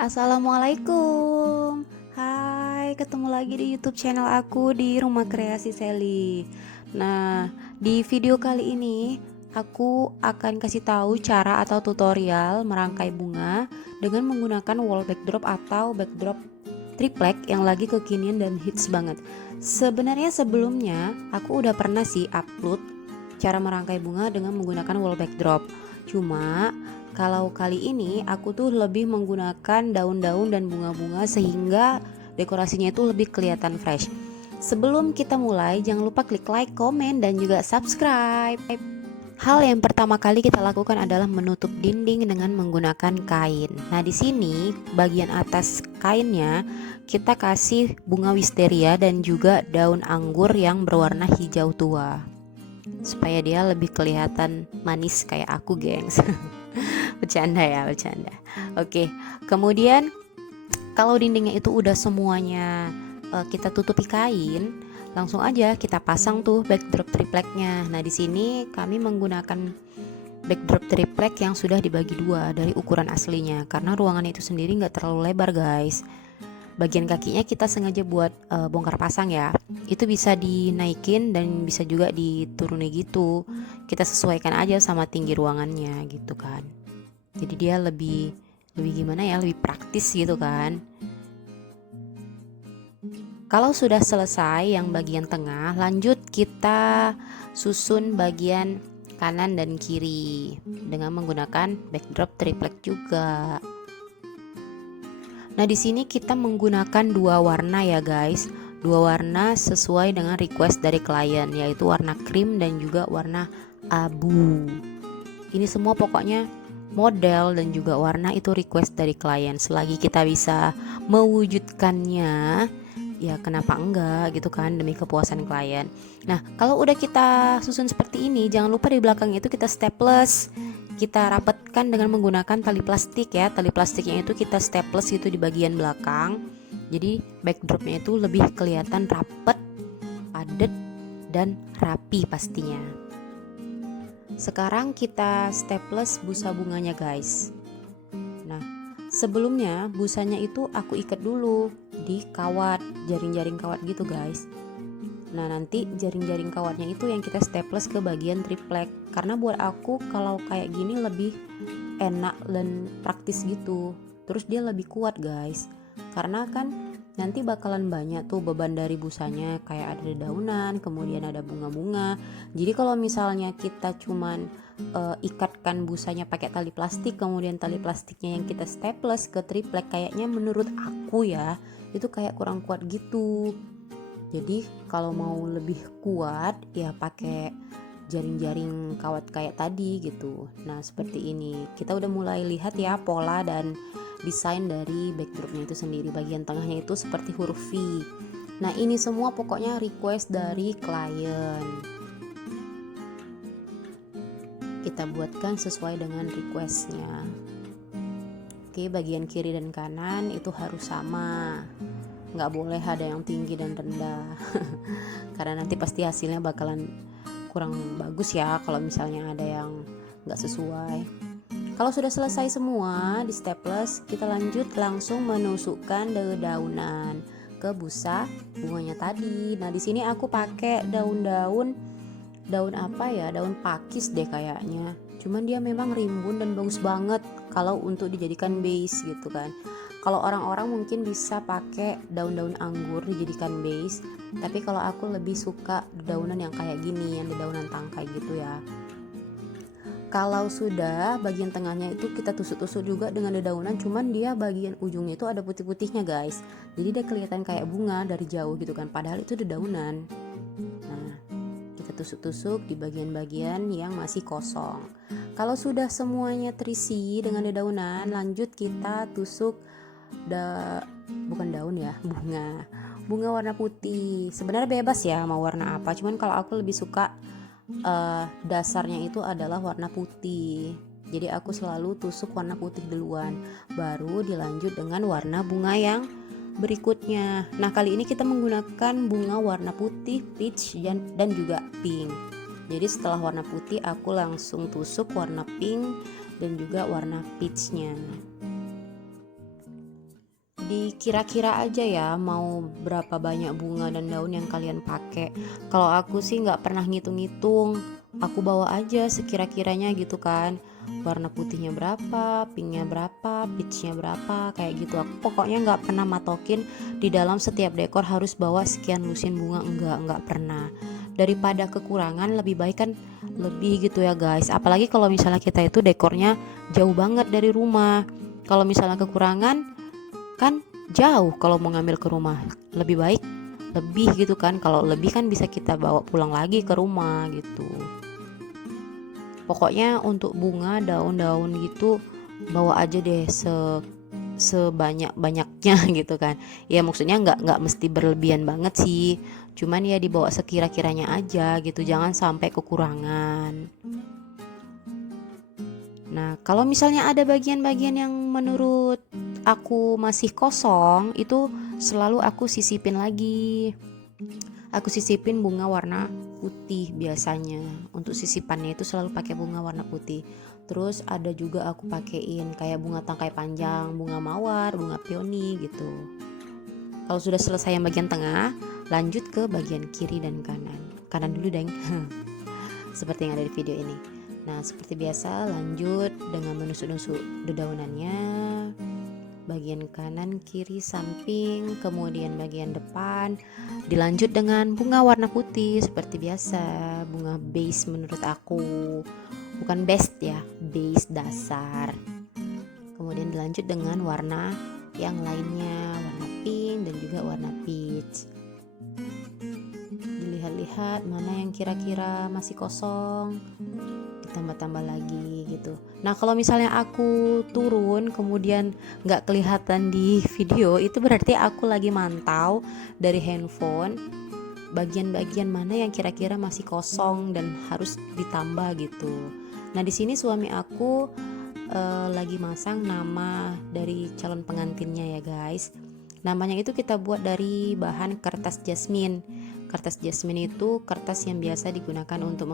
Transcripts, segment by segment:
Assalamualaikum. Hai, ketemu lagi di YouTube channel aku di Rumah Kreasi Sally. Nah, di video kali ini aku akan kasih tahu cara atau tutorial merangkai bunga dengan menggunakan wall backdrop atau backdrop triplek yang lagi kekinian dan hits banget. Sebenarnya sebelumnya aku udah pernah sih upload cara merangkai bunga dengan menggunakan wall backdrop. Cuma kalau kali ini aku tuh lebih menggunakan daun-daun dan bunga-bunga sehingga dekorasinya itu lebih kelihatan fresh. Sebelum kita mulai, jangan lupa klik like, komen, dan juga subscribe. Hal yang pertama kali kita lakukan adalah menutup dinding dengan menggunakan kain. Nah, di sini bagian atas kainnya kita kasih bunga wisteria dan juga daun anggur yang berwarna hijau tua, supaya dia lebih kelihatan manis kayak aku, gengs. Bercanda ya, bercanda. Oke, kemudian kalau dindingnya itu udah semuanya kita tutupi kain, langsung aja kita pasang tuh backdrop tripleknya. Nah, di sini kami menggunakan backdrop triplek yang sudah dibagi dua dari ukuran aslinya, karena ruangan itu sendiri nggak terlalu lebar, guys. Bagian kakinya kita sengaja buat bongkar pasang ya. Itu bisa dinaikin dan bisa juga diturunin gitu. Kita sesuaikan aja sama tinggi ruangannya gitu kan. Jadi dia lebih gimana ya, lebih praktis gitu kan. Kalau sudah selesai yang bagian tengah, lanjut kita susun bagian kanan dan kiri dengan menggunakan backdrop triplek juga. Nah, di sini kita menggunakan dua warna ya guys. Dua warna sesuai dengan request dari klien, yaitu warna krim dan juga warna abu. Ini semua pokoknya model dan juga warna itu request dari klien. Selagi kita bisa mewujudkannya, ya kenapa enggak gitu kan, demi kepuasan klien. Nah, kalau udah kita susun seperti ini, jangan lupa di belakang itu kita staples. Kita rapatkan dengan menggunakan tali plastik ya. Tali plastiknya itu kita staples itu di bagian belakang. Jadi backdropnya itu lebih kelihatan rapet, padat, dan rapi pastinya. Sekarang kita staples busa bunganya guys. Nah, sebelumnya busanya itu aku ikat dulu di kawat, jaring-jaring kawat gitu guys. Nah, nanti jaring-jaring kawatnya itu yang kita staples ke bagian triplek. Karena buat aku kalau kayak gini lebih enak dan praktis gitu. Terus dia lebih kuat guys. Karena kan nanti bakalan banyak tuh beban dari busanya, kayak ada dedaunan, kemudian ada bunga-bunga. Jadi kalau misalnya kita cuman ikatkan busanya pakai tali plastik, kemudian tali plastiknya yang kita staples ke triplek, kayaknya menurut aku ya itu kayak kurang kuat gitu. Jadi kalau mau lebih kuat ya pakai jaring-jaring kawat kayak tadi gitu. Nah, seperti ini. Kita udah mulai lihat ya pola dan desain dari backdropnya itu sendiri. Bagian tengahnya itu seperti huruf V. Nah, ini semua pokoknya request dari klien. Kita buatkan sesuai dengan requestnya. Oke, bagian kiri dan kanan itu harus sama. Nggak boleh ada yang tinggi dan rendah. Karena nanti pasti hasilnya bakalan kurang bagus ya kalau misalnya ada yang nggak sesuai. Kalau sudah selesai semua di staples, kita lanjut langsung menusukkan dedaunan ke busa bunganya tadi. Nah, di sini aku pakai daun apa ya, daun pakis deh kayaknya. Cuman dia memang rimbun dan bagus banget kalau untuk dijadikan base gitu kan. Kalau orang-orang mungkin bisa pakai daun-daun anggur dijadikan base, tapi kalau aku lebih suka dedaunan yang kayak gini, yang dedaunan tangkai gitu ya. Kalau sudah bagian tengahnya itu kita tusuk-tusuk juga dengan dedaunan, cuman dia bagian ujungnya itu ada putih-putihnya guys. Jadi dia kelihatan kayak bunga dari jauh gitu kan, padahal itu dedaunan. Nah, kita tusuk-tusuk di bagian-bagian yang masih kosong. Kalau sudah semuanya terisi dengan dedaunan, lanjut kita tusuk bukan daun ya, bunga warna putih. Sebenarnya bebas ya mau warna apa, cuman kalau aku lebih suka dasarnya itu adalah warna putih. Jadi aku selalu tusuk warna putih duluan, baru dilanjut dengan warna bunga yang berikutnya. Nah, kali ini kita menggunakan bunga warna putih, peach, dan juga pink. Jadi setelah warna putih aku langsung tusuk warna pink dan juga warna peachnya. dikira-kira aja ya mau berapa banyak bunga dan daun yang kalian pakai. Kalau aku sih nggak pernah ngitung-ngitung, aku bawa aja sekira-kiranya gitu kan, warna putihnya berapa, pinknya berapa, peachnya berapa, kayak gitu. Aku pokoknya nggak pernah matokin di dalam setiap dekor harus bawa sekian lusin bunga, nggak pernah. Daripada kekurangan lebih baik kan lebih gitu ya guys, apalagi kalau misalnya kita itu dekornya jauh banget dari rumah. Kalau misalnya kekurangan kan jauh, kalau mau ngambil ke rumah lebih baik lebih gitu kan, kalau lebih kan bisa kita bawa pulang lagi ke rumah gitu. Pokoknya untuk bunga daun-daun gitu bawa aja deh sebanyak-banyaknya gitu kan ya, maksudnya nggak mesti berlebihan banget sih, cuman ya dibawa sekira-kiranya aja gitu, jangan sampai kekurangan. Nah, kalau misalnya ada bagian-bagian yang menurut aku masih kosong, itu selalu aku sisipin lagi. Aku sisipin bunga warna putih biasanya. Untuk sisipannya itu selalu pakai bunga warna putih. Terus ada juga aku pakein kayak bunga tangkai panjang, bunga mawar, bunga peony gitu. Kalau sudah selesai yang bagian tengah, lanjut ke bagian kiri dan kanan. Kanan dulu, deng. Seperti yang ada di video ini. Nah, seperti biasa lanjut dengan menusuk-nusuk dedaunannya, bagian kanan, kiri, samping, kemudian bagian depan. Dilanjut dengan bunga warna putih seperti biasa, bunga base menurut aku. Bukan best ya, base dasar. Kemudian dilanjut dengan warna yang lainnya, warna pink dan juga warna peach. Dilihat-lihat mana yang kira-kira masih kosong, tambah-tambah lagi gitu. Nah, kalau misalnya aku turun kemudian nggak kelihatan di video, itu berarti aku lagi mantau dari handphone bagian-bagian mana yang kira-kira masih kosong dan harus ditambah gitu. Nah, di sini suami aku lagi masang nama dari calon pengantinnya ya guys. Namanya itu kita buat dari bahan kertas jasmine. Kertas jasmine itu kertas yang biasa digunakan untuk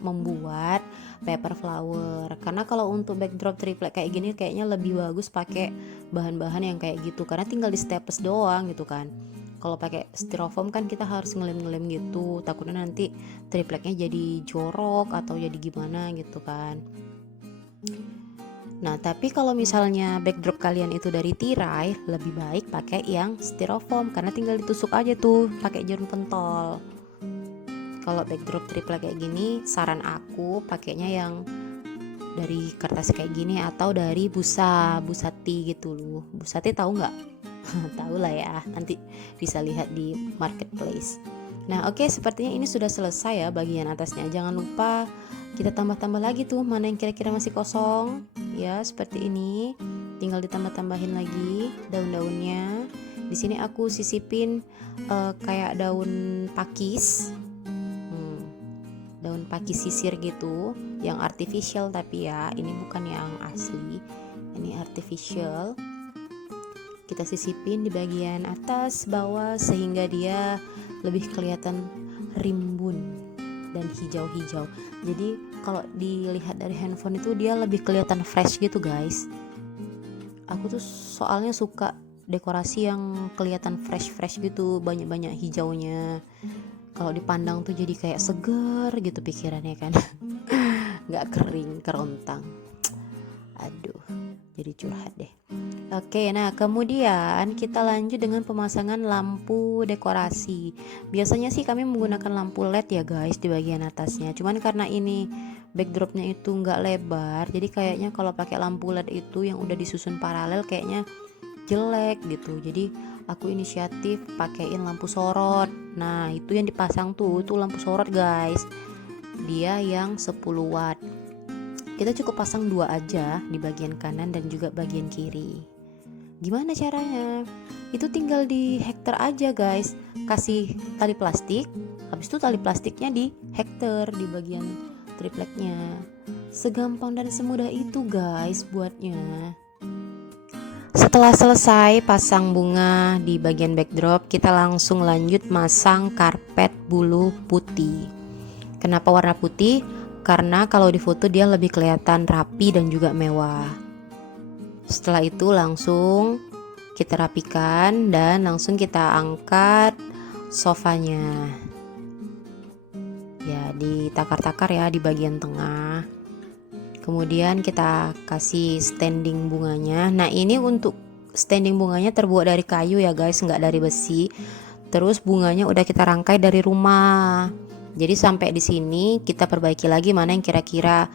membuat paper flower. Karena kalau untuk backdrop triplek kayak gini kayaknya lebih bagus pakai bahan-bahan yang kayak gitu, karena tinggal di staples doang gitu kan. Kalau pakai styrofoam kan kita harus ngelem-ngelem gitu, takutnya nanti tripleknya jadi jorok atau jadi gimana gitu kan. Nah, tapi kalau misalnya backdrop kalian itu dari tirai, lebih baik pakai yang styrofoam karena tinggal ditusuk aja tuh pakai jarum pentol. Kalau backdrop triplek kayak gini, saran aku pakainya yang dari kertas kayak gini atau dari busati gitu loh. Busati tahu nggak? Tahu lah ya, nanti bisa lihat di marketplace. Nah, oke, sepertinya ini sudah selesai ya bagian atasnya. Jangan lupa kita tambah-tambah lagi tuh mana yang kira-kira masih kosong ya, seperti ini. Tinggal ditambah-tambahin lagi daun-daunnya. Di sini aku sisipin kayak daun pakis, daun pakis sisir gitu, yang artificial tapi ya, ini bukan yang asli, ini artificial. Kita sisipin di bagian atas bawah sehingga dia lebih kelihatan rimbun dan hijau-hijau. Jadi kalau dilihat dari handphone itu dia lebih kelihatan fresh gitu guys. Aku tuh soalnya suka dekorasi yang kelihatan fresh gitu, banyak-banyak hijaunya. Kalau dipandang tuh jadi kayak segar gitu pikirannya kan. Nggak kering kerontang. Aduh, jadi curhat deh. Oke, nah kemudian kita lanjut dengan pemasangan lampu dekorasi. Biasanya sih kami menggunakan lampu LED ya guys di bagian atasnya. Cuman karena ini backdropnya itu nggak lebar, jadi kayaknya kalau pakai lampu LED itu yang udah disusun paralel kayaknya jelek gitu. Jadi aku inisiatif pakein lampu sorot. Nah itu yang dipasang tuh lampu sorot guys. Dia yang 10 watt. Kita cukup pasang 2 aja di bagian kanan dan juga bagian kiri. Gimana caranya? Itu tinggal di hektar aja guys. Kasih tali plastik, habis itu tali plastiknya di hektar di bagian tripleknya. Segampang dan semudah itu guys buatnya. Setelah selesai pasang bunga di bagian backdrop, kita langsung lanjut masang karpet bulu putih. Kenapa warna putih? Karena kalau di foto dia lebih kelihatan rapi dan juga mewah. Setelah itu langsung Kita rapikan dan langsung kita angkat sofanya. Ya, ditakar-takar ya di bagian tengah. Kemudian kita kasih standing bunganya. Nah, ini untuk standing bunganya terbuat dari kayu ya guys, nggak dari besi. Terus bunganya udah kita rangkai dari rumah. Jadi sampai di sini kita perbaiki lagi mana yang kira-kira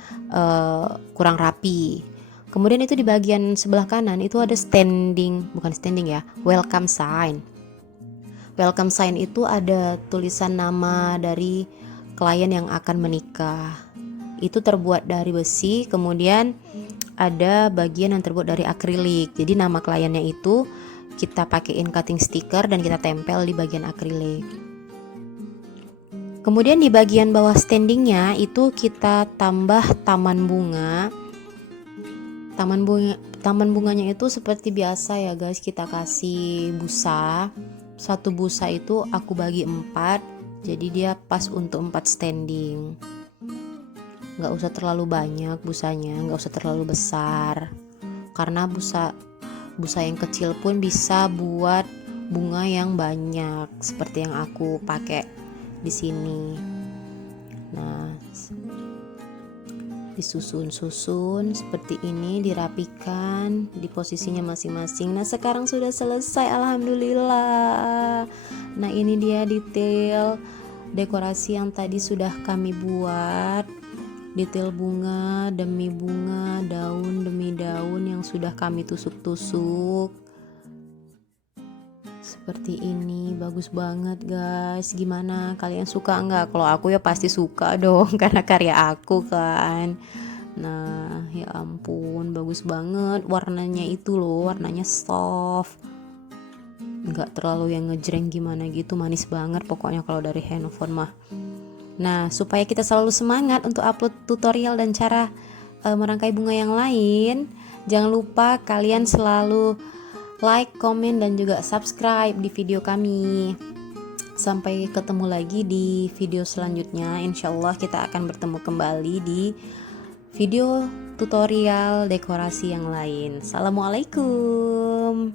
kurang rapi. Kemudian itu di bagian sebelah kanan itu ada bukan standing ya, welcome sign. Welcome sign itu ada tulisan nama dari klien yang akan menikah. Itu terbuat dari besi, kemudian ada bagian yang terbuat dari akrilik. Jadi nama kliennya itu kita pakein cutting sticker dan kita tempel di bagian akrilik. Kemudian di bagian bawah standingnya itu kita tambah taman bunga. Taman bunganya itu seperti biasa ya guys, kita kasih busa. Satu busa itu aku bagi 4, jadi dia pas untuk 4 standing. Nggak usah terlalu banyak busanya, nggak usah terlalu besar, karena busa yang kecil pun bisa buat bunga yang banyak seperti yang aku pakai di sini. Nah, disusun-susun seperti ini, dirapikan di posisinya masing-masing. Nah, sekarang sudah selesai, alhamdulillah. Nah, ini dia detail dekorasi yang tadi sudah kami buat. Detail bunga demi bunga, daun demi daun yang sudah kami tusuk-tusuk. Seperti ini, bagus banget guys. Gimana, kalian suka nggak? Kalau aku ya pasti suka dong karena karya aku kan. Nah, ya ampun, bagus banget. Warnanya itu loh, warnanya soft, nggak terlalu yang ngejreng gimana gitu, manis banget pokoknya kalau dari handphone mah. Nah, supaya kita selalu semangat untuk upload tutorial dan cara merangkai bunga yang lain, jangan lupa kalian selalu like, komen, dan juga subscribe di video kami. Sampai ketemu lagi di video selanjutnya. Insya Allah kita akan bertemu kembali di video tutorial dekorasi yang lain. Assalamualaikum.